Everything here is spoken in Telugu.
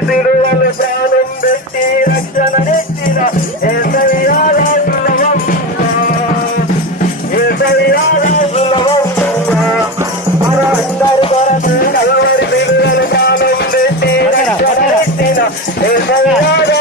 సిలువలు ప్రాణం పెట్టి రక్షణ నెచ్చిన ఏసయ్యాల సులభమ్మ ఏసయ్యాల సులభమ్మ మన అందరి కొరకు కలవరి సిలువలు ప్రాణం పెట్టి రక్షణ నెచ్చిన ఏసయ్యాల